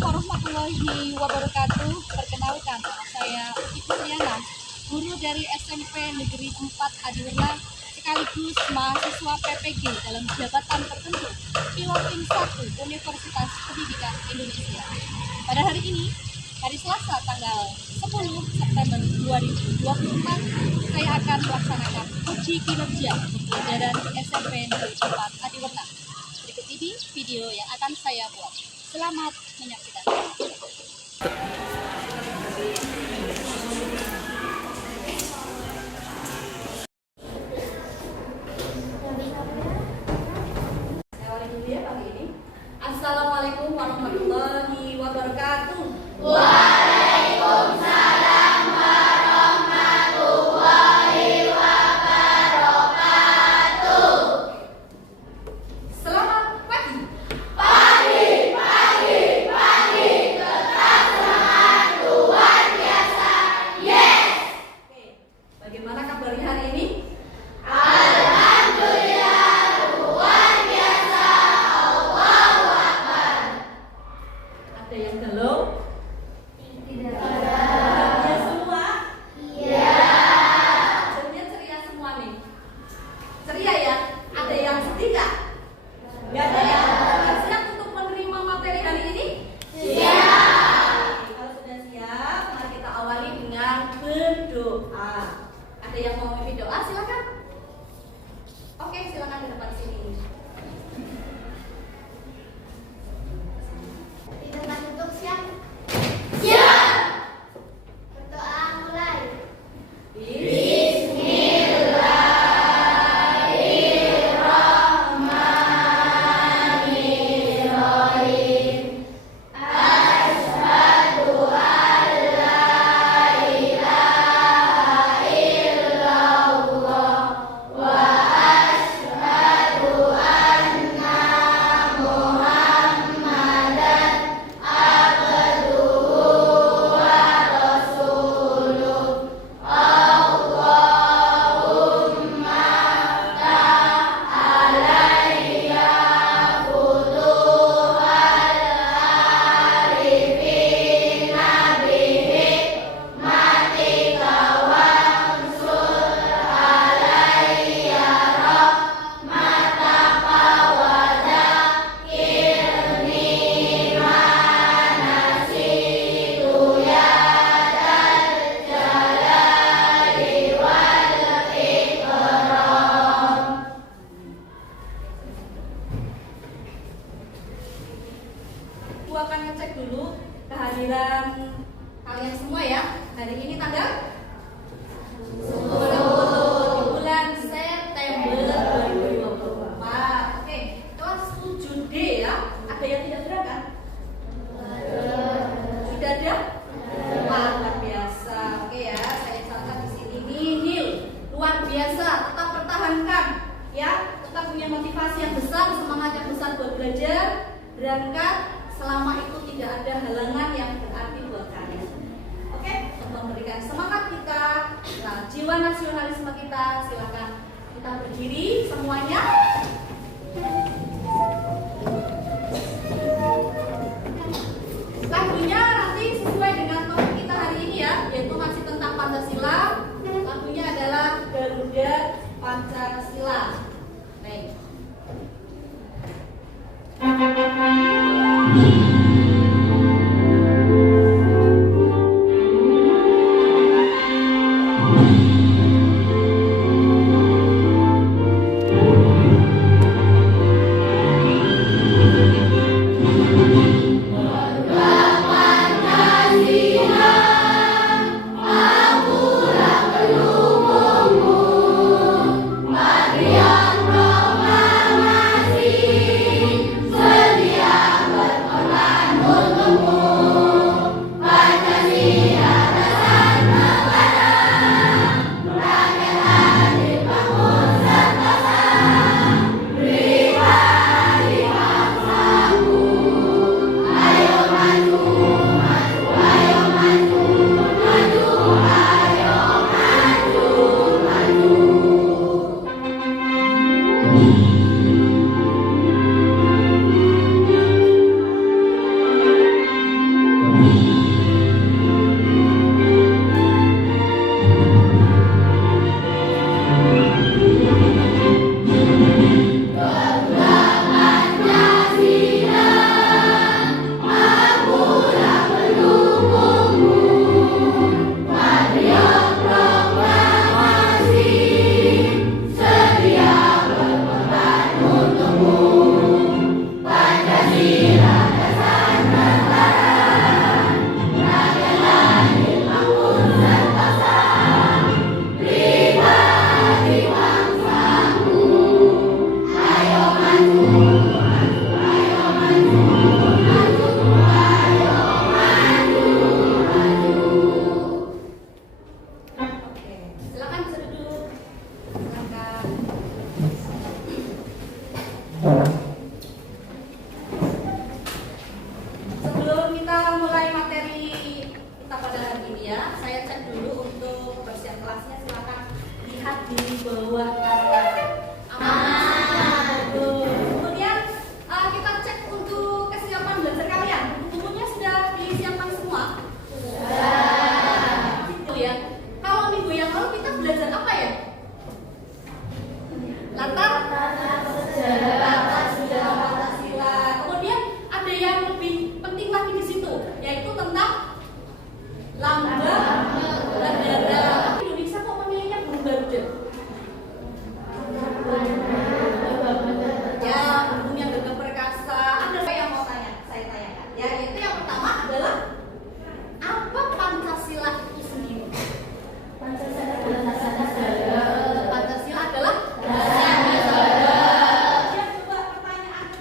warahmatullahi wabarakatuh. Perkenalkan, saya Uti Fitriana, guru dari SMP Negeri 4 Adiwirna sekaligus mahasiswa PPG dalam jabatan tertentu Piloting 1 Universitas Pendidikan Indonesia. Pada hari ini, hari Selasa tanggal 10 September 2024, saya akan melaksanakan uji kinerja pelajaran SMP Negeri 4 Adiwirna. Berikut ini video yang akan saya buat. Selamat menyaksikan. Assalamualaikum warahmatullahi wabarakatuh. Waalaikumsalam warahmatullahi wabarakatuh. Selamat pagi. Pagi. Tetap semangat luar biasa. Yes. Oke, bagaimana kabarnya hari ini? Alhamdulillah luar biasa. Allahu Akbar. Ada yang galau? Tidak. Bahagia semua? Iya. Jadinya ceria semua nih. Ceria ya? Ada yang sedih nggak? Nggak ada ya? Sudah siap untuk menerima materi hari ini? Siap. Kalau sudah siap, mari kita awali dengan berdoa. Ada yang mau memimpin doa? Silakan. Oke, silakan di depan sini. Di tempat duduk siap. Siap. Berdoa mulai. Bismillahirrahmanirrahim. Asyhadu an la ilaha illallah wa asyhadu anna Muhammadan abduhu wa rasuluh. Allahumma alayya futuhal arifina bihikmatika wansur alayya rahmataka wa dzakirni ma nasitu ya dal jalali wal ikram. Aku akan ngecek dulu kehadiran kalian semua ya. Hari ini tanggal 10 di bulan September 2024. Oke, kelas 7D ya. Ada yang tidak berangkat? Sudah ada? Wah, luar biasa. Oke ya, saya catat di sini nihil. Luar biasa, tetap pertahankan ya. Tetap punya motivasi yang besar, semangat yang besar buat belajar. Berangkat selama itu tidak ada halangan yang berarti buat kalian. Oke, untuk memberikan semangat kita, jiwa nasionalisme kita, silakan kita berdiri semuanya. Lagunya nanti sesuai dengan topik kita hari ini ya, yaitu masih tentang Pancasila. Lagunya adalah Garuda Pancasila. Baik. Sedia berkorban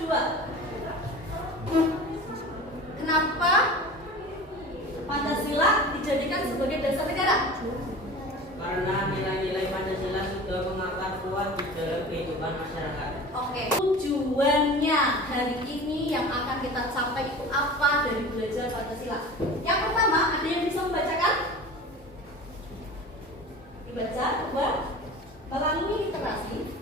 kedua, kenapa Pancasila dijadikan sebagai dasar negara? Karena nilai-nilai Pancasila sudah mengakar kuat di dalam kehidupan masyarakat. Oke, tujuannya hari ini yang akan kita capai itu apa dari belajar Pancasila? Yang pertama, ada yang bisa membacakan? Dibaca, coba. Melalui literasi.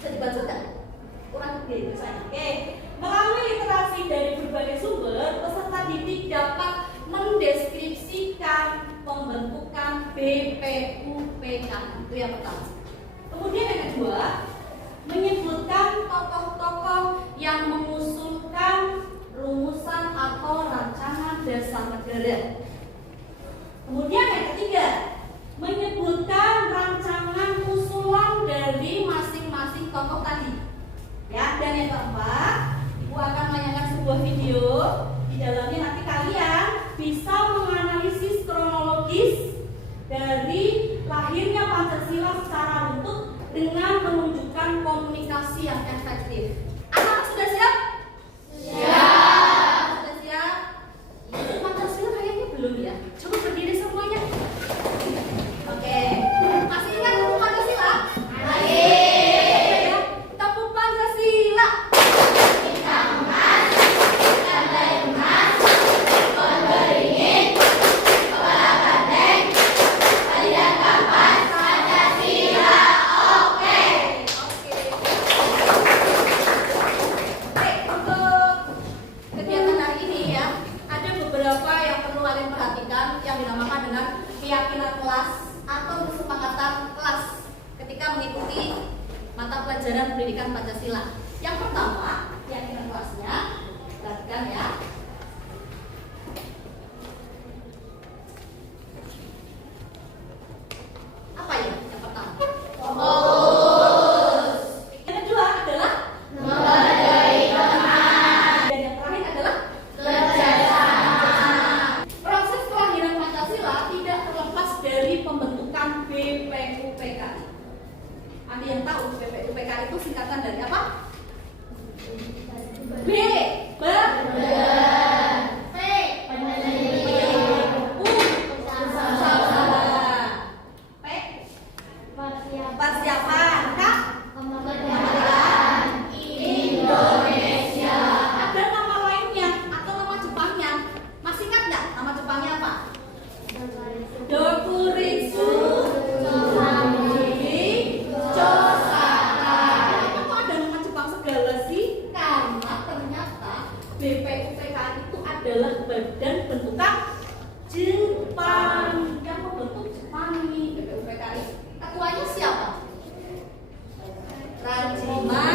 Bisa dibaca kan? Kurang gede saya. Oke, melalui literasi dari berbagai sumber, peserta didik dapat mendeskripsikan pembentukan BPUPK. Itu yang pertama. Kemudian yang kedua, menyebutkan tokoh-tokoh yang mengusulkan rumusan atau rancangan dasar negara. Kemudian yang ketiga, menyebutkan rancangan usulan dari masing-masing tokoh tadi. Ya, dan yang keempat, Ibu akan menayangkan sebuah video. Di dalamnya nanti kalian bisa menganalisis kronologis dari lahirnya Pancasila secara utuh dengan menunjukkan komunikasi yang efektif. Anak sudah siap? Siap. Sudah siap? Pancasila kayaknya belum ya. Coba berdiri semuanya. Oke. Masih ingat tepuk Pancasila? Masih. Tepuk Pancasila. Kita emas, kita emas, pohon beringin, kepala banteng, kalian kapan Pancasila? Oke. Untuk kegiatan hari ini ya, ada beberapa yang perlu kalian perhatikan yang dinamakan dengan keyakinan kelas atau kesepakatan kelas ketika mengikuti mata pelajaran pendidikan Pancasila. Yang pertama, keyakinan kelasnya, perhatikan ya. Apa ya yang pertama? Yang kedua adalah Membadai teman, dan yang terakhir adalah kerjasama. proses kelahiran Pancasila tidak terlepas dari pembentukan BPUPK. Ada yang tahu BPUPK itu singkatan dari apa? B. P. U. Usaha. P. Persiapan. K. Indonesia. Ada nama lainnya atau nama Jepangnya? Masih ingat nggak nama Jepangnya apa? Dokuritsu Tsunamushi Chosaka. Kenapa kok ada nama Jepang segala sih? Karena ternyata BPUPK itu adalah badan bentukan Jepang. Yang membentuk Jepang nih BPUPK ini. Ketuanya siapa? Rajima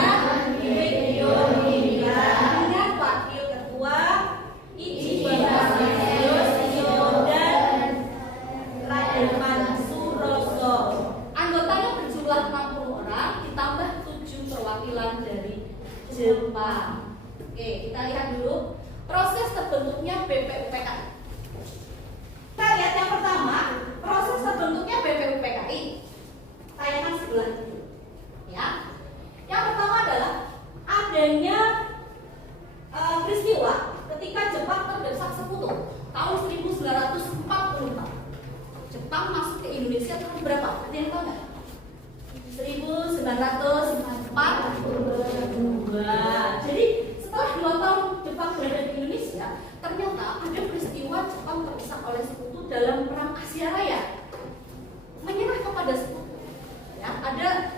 Hideyori dengan wakil ketua Ichiban Yoshio dan Raden Mansuroso. Anggotanya berjumlah 60 orang ditambah 7 perwakilan dari Jepang. Oke, kita lihat dulu proses terbentuknya BPUPK. Kita lihat yang pertama, proses terbentuknya BPUPKI. Tayangan sebelah dulu. Ya. Yang pertama adalah adanya peristiwa ketika Jepang terdesak sekutu tahun 1944. Jepang masuk ke Indonesia tahun berapa? Ada yang tahu nggak? 1942. Jadi setelah 2 tahun Jepang berada di Indonesia, ternyata ada peristiwa Jepang terdesak oleh sekutu dalam perang Asia Raya, menyerah kepada sekutu. Ya, ada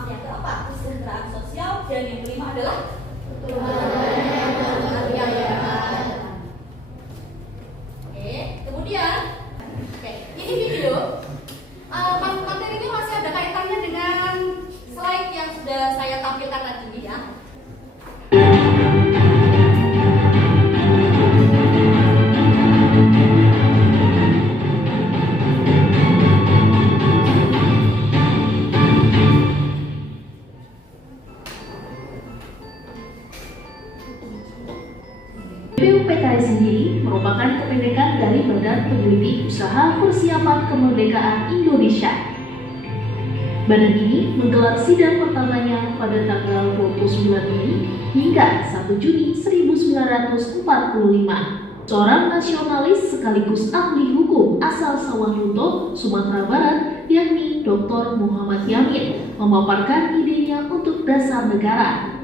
Maaf, yang keempat kesejahteraan sosial, dan yang kelima adalah Oke, kemudian ini video materinya masih ada kaitannya dengan slide yang sudah saya tampilkan tadi ya. BPUPKI sendiri merupakan kependekan dari Badan Peneliti Usaha Persiapan Kemerdekaan Indonesia. Badan ini menggelar sidang pertamanya pada tanggal 29 Mei hingga 1 Juni 1945. Seorang nasionalis sekaligus ahli hukum asal Sawalunto, Sumatera Barat, yakni Dr. Muhammad Yamin, memaparkan idenya untuk dasar negara.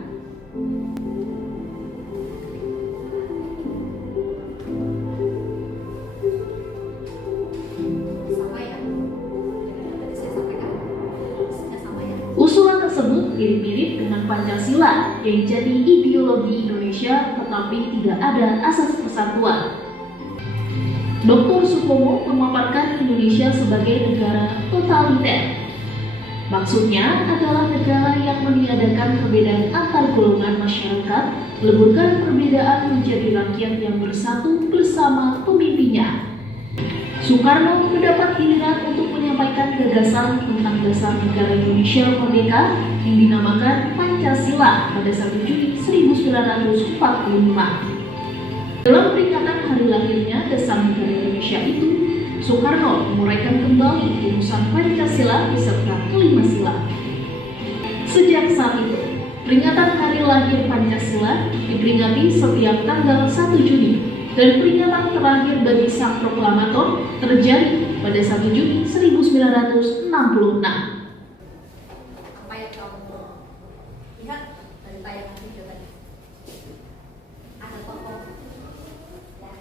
Usulan tersebut mirip-mirip dengan Pancasila yang jadi ideologi Indonesia tetapi tidak ada asas persatuan. Dr. Supomo memaparkan Indonesia sebagai negara totaliter. Maksudnya adalah negara yang meniadakan perbedaan antar golongan masyarakat, meleburkan perbedaan menjadi rakyat yang bersatu bersama pemimpinnya. Soekarno mendapat giliran untuk menyampaikan gagasan tentang dasar negara Indonesia merdeka yang dinamakan Pancasila pada 1 Juni 1945. Dalam peringatan hari lahirnya dasar negara Indonesia itu, Soekarno menguraikan kembali rumusan Pancasila beserta kelima sila. Sejak saat itu, peringatan hari lahir Pancasila diperingati setiap tanggal 1 Juni. Dan peringatan terakhir bagi sang proklamator terjadi pada 1 Juni 1966. Apa yang kamu lihat dari tayangan video tadi? Ada tokoh. Ya.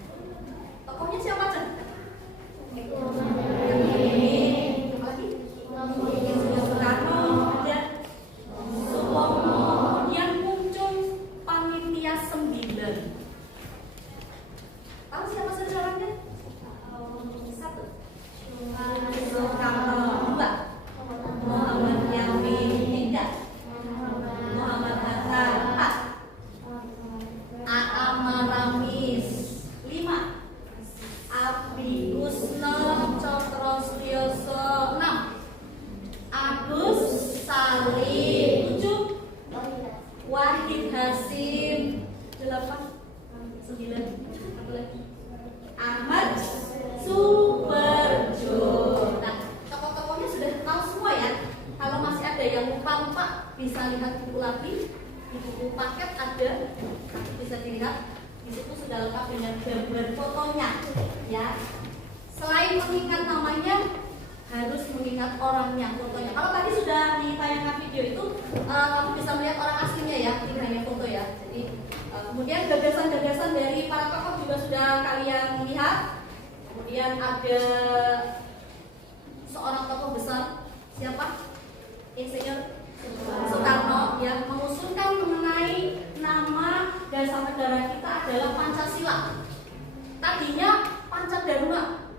Tokohnya siapa aja? Apa lagi? Soekarno dan Supomo. Kemudian muncul panitia 9. Tahu siapa saja orangnya? 1. Soekarno. 2. Muhammad Yamin. 3. Muhammad Hatta. 4. A.A. Maramis. 5. Abdi Usno Cotrosrioso. 6. Agus Salim. 7. Wahid Hasim. 8. 9. Ahmad Subarjo. Nah, tokoh-tokohnya sudah tahu semua ya. Kalau masih ada yang lupa-lupa, bisa lihat buku lagi. Di buku paket ada, bisa dilihat. Di situ sudah lengkap dengan gambar fotonya. Ya. Selain mengingat namanya, harus mengingat orangnya, fotonya. Kalau tadi sudah ditayangkan video itu, kamu bisa melihat orang aslinya ya, tidak hanya foto ya. Jadi kemudian gagasan-gagasan dari para tokoh juga sudah kalian lihat. Kemudian ada seorang tokoh besar, siapa? Insinyur Soekarno yang mengusulkan mengenai nama dasar negara kita adalah Pancasila. Tadinya Pancadharma.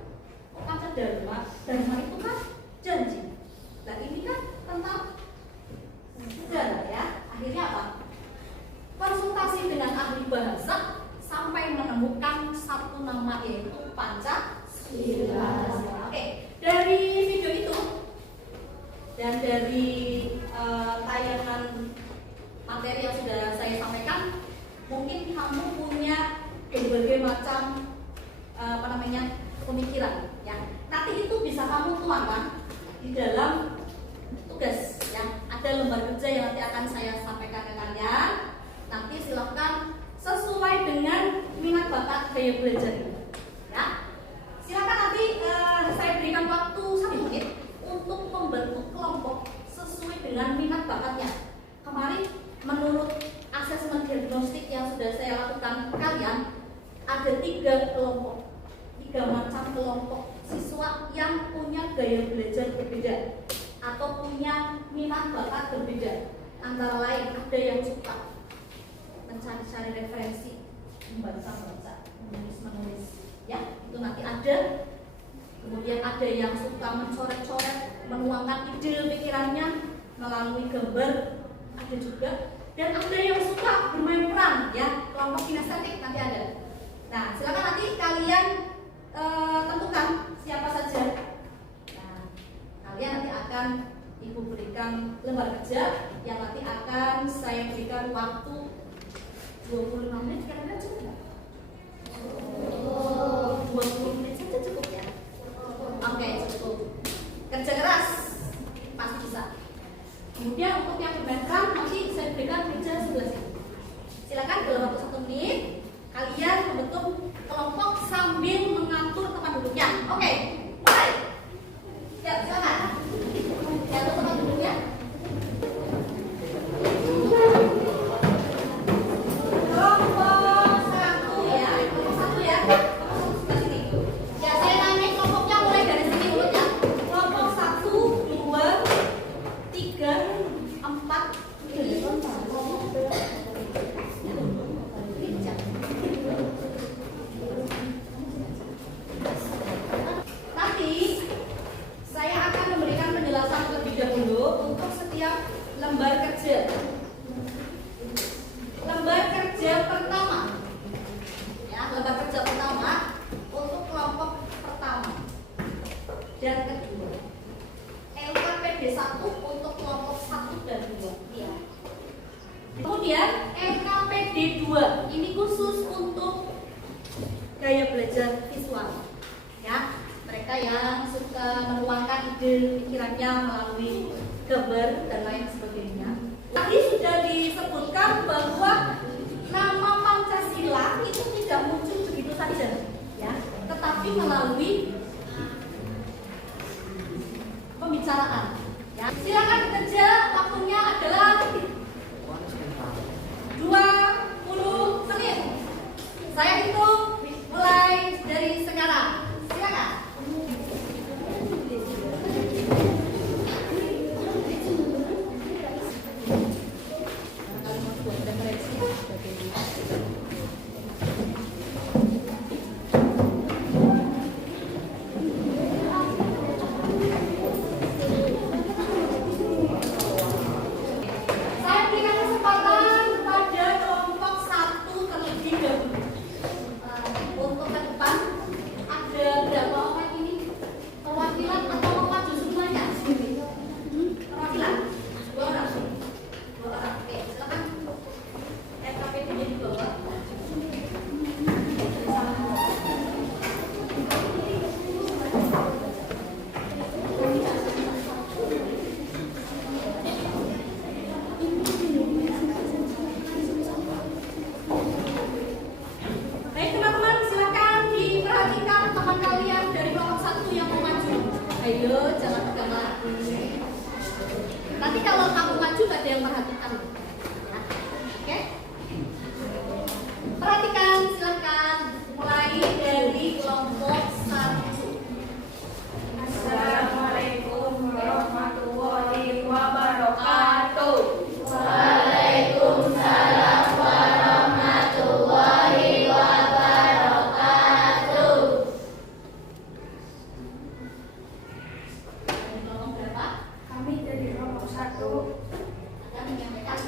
Pancadharma, Dharma itu kan janji. Dan ini kan tentang negara ya. Akhirnya apa? Konsultasi dengan ahli bahasa sampai menemukan satu nama yaitu Pancasila. Oke, dari video itu dan dari tayangan materi yang sudah saya sampaikan, mungkin kamu punya berbagai macam pemikiran ya. Nanti itu bisa kamu tuangkan di dalam tugas ya. Ada lembar kerja yang nanti akan saya sampaikan ke kalian. Nanti silakan sesuai dengan minat bakat gaya belajar ini. Ya, silakan nanti saya berikan waktu 1 menit untuk membentuk kelompok sesuai dengan minat bakatnya. Kemarin menurut asesmen diagnostik yang sudah saya lakukan ke kalian, ada 3 kelompok, 3 macam kelompok siswa yang punya gaya belajar berbeda. atau punya minat bakat berbeda. Antara lain ada yang suka mencari-cari referensi, membaca-baca, menulis, ya itu nanti ada. Kemudian ada yang suka mencoret-coret, menuangkan ide pikirannya melalui gambar, ada juga. Dan ada yang suka bermain peran, ya kelompok kinestetik nanti ada. Nah silakan nanti kalian tentukan siapa saja. Nah kalian nanti akan ibu berikan lembar kerja yang nanti akan saya berikan waktu 25 menit, kira-kira cukup nggak? 20 menit saja cukup ya? Oke, cukup. Kerja keras pasti bisa. Kemudian untuk yang bermain peran nanti saya berikan kerja sebelah sini. Silakan dalam waktu 1 menit kalian membentuk kelompok sambil mengatur tempat duduknya. Oke, mulai. Siap, silakan. Atur tempat duduknya. Kelompok 1 ya, kelompok 1 ya. Kelompok 1 sebelah sini. Ya, saya nanya kelompoknya mulai dari sini dulu ya. Kelompok 1, 2, 3, 4, 5. Nanti saya akan memberikan penjelasan terlebih dahulu untuk setiap lembar kerja. Lembar kerja pertama, ya lembar kerja pertama untuk kelompok pertama dan kedua. LKPD 1 untuk kelompok 1 dan 2. Ya. Kemudian LKPD 2 ini khusus untuk gaya belajar visual. Ya, mereka yang suka menuangkan ide pikirannya melalui gambar dan lain sebagainya. Tadi sudah disebutkan bahwa nama Pancasila itu tidak muncul begitu saja, ya, tetapi melalui pembicaraan. Ya. Silakan bekerja, waktunya adalah 20 menit. Saya hitung mulai dari sekarang. Silakan. Saya berikan kesempatan pada kelompok 1 terlebih dahulu. Untuk ke depan ada berapa orang ini? Perwakilan atau memacu semuanya? Perwakilan? 2 orang. 2 orang. Oke, silakan. LKPD-nya di bawah. Baik teman-teman, silakan diperhatikan teman kalian dari kelompok 1 yang mau maju. Ayo, jangan pegang lagi. Nanti kalau kamu maju gak ada yang perhatikan. Ya. Oke? Perhatikan, silakan. Mulai dari kelompok 1. Assalamualaikum warahmatullahi wabarakatuh. Dari kelompok berapa? Kami dari kelompok 1. Akan menyampaikan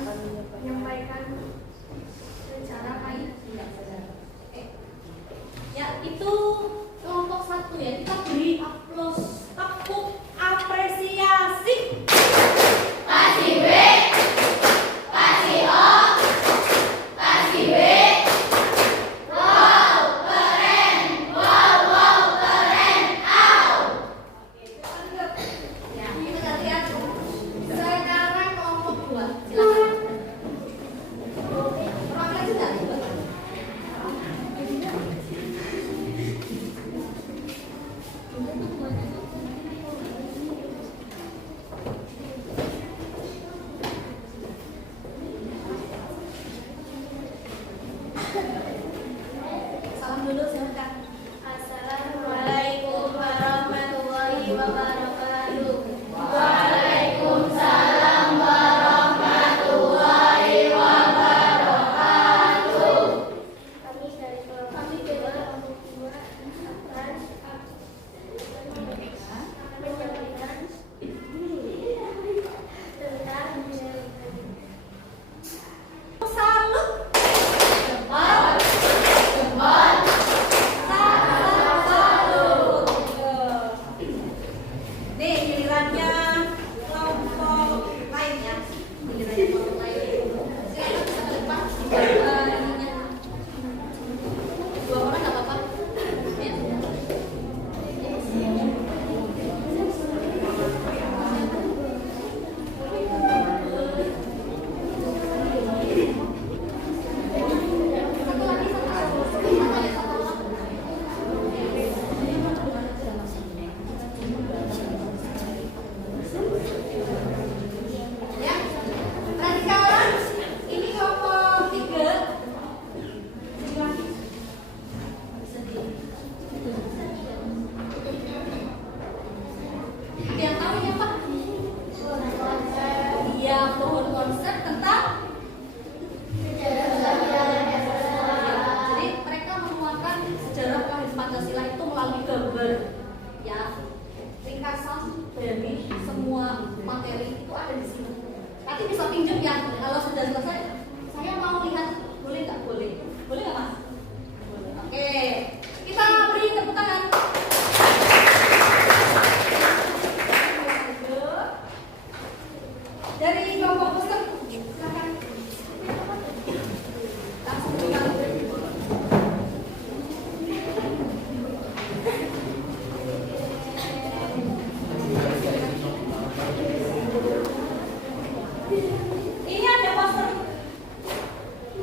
konsep tentang jadi mereka menuangkan sejarah lahir Pancasila itu melalui gambar, ya, ringkasan dari semua materi itu ada di sini. Nanti bisa pinjam ya, kalau sudah selesai. Saya mau lihat, boleh nggak? Boleh, boleh nggak Mas? Boleh. Oke, kita beri tepuk tangan. Dari kelompok poster, silakan. Langsung kita ini ada poster.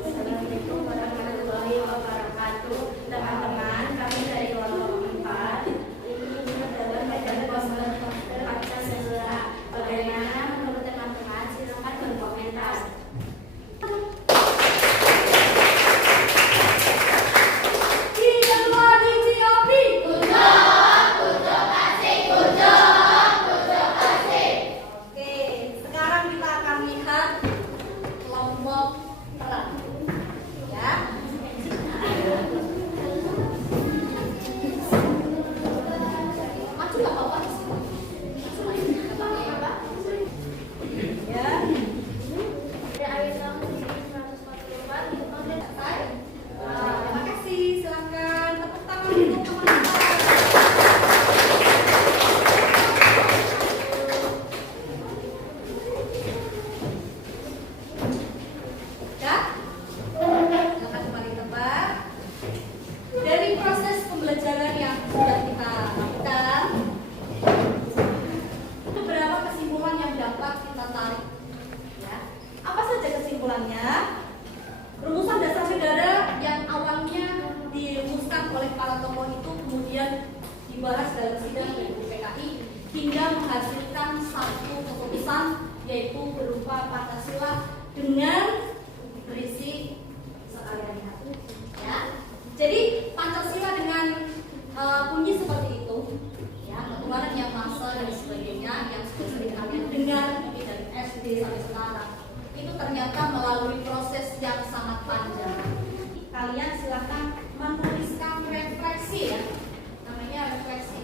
Assalamualaikum warahmatullahi wabarakatuh. Teman-teman, kami dari kelompok 4 ini adalah bagian poster Pancasila. Bagaimana menurut teman-teman? Silakan berkomentar. Kedua di Ciopi. Oke, sekarang kita akan lihat kelompok terang. Ya. Maju nggak apa-apa. Ya. Terima kasih. Silakan tepuk tangan untuk teman-teman. Ya, silakan kembali tempat. Dari proses pembelajaran yang sudah kita lakukan, beberapa kesimpulan yang dapat kita tarik. Ya, apa saja kesimpulannya? Rumusan dasar negara yang awalnya dirumuskan oleh para tokoh itu kemudian dibahas dalam sidang PKI hingga menghasilkan satu keputusan, yaitu berupa Pancasila dengan berisi sekalian lihat. Ya, jadi Pancasila dengan bunyi seperti itu, ya, ketuhanan yang maha dan sebagainya yang sudah sering kalian dengar dari SD sampai sekarang, itu ternyata melalui proses yang sangat panjang. Kalian silakan menuliskan refleksi, ya, namanya refleksi.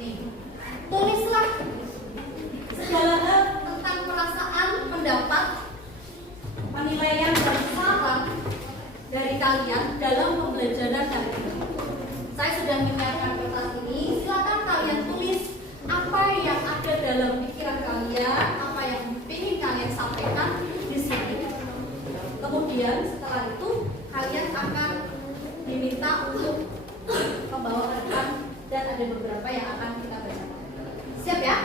Nih, tulislah segala hal tentang perasaan, pendapat, penilaian dan saran dari kalian dalam pembelajaran hari ini. Saya sudah menyiapkan kertas ini. Silakan kalian tulis apa yang ada dalam pikiran kalian, apa yang ingin kalian sampaikan di sini. Kemudian setelah itu kalian akan diminta untuk membawa ke depan dan ada beberapa yang akan kita bacakan. Siap ya?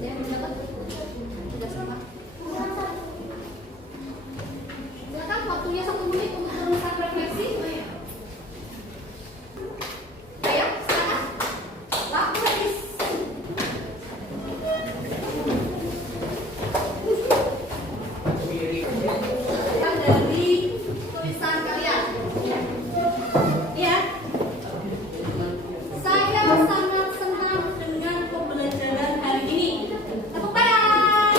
Ya, dapat? Sudah sama? Silakan waktunya 1 menit untuk menuliskan refleksi. Ayo, silakan. Waktu habis. Dari tulisan kalian. Ya. Saya sangat senang dengan pembelajaran hari ini. Tepuk tangan.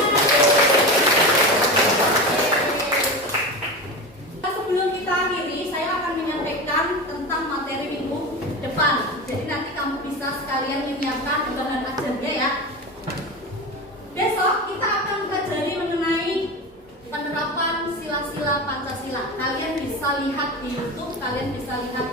Sebelum kita akhiri, saya akan menyampaikan tentang materi minggu depan. Jadi nanti kamu bisa sekalian menyiapkan bahan ajarnya, ya. Besok kita akan pelajari mengenai penerapan sila-sila Pancasila. Kalian bisa lihat di YouTube, kalian bisa lihat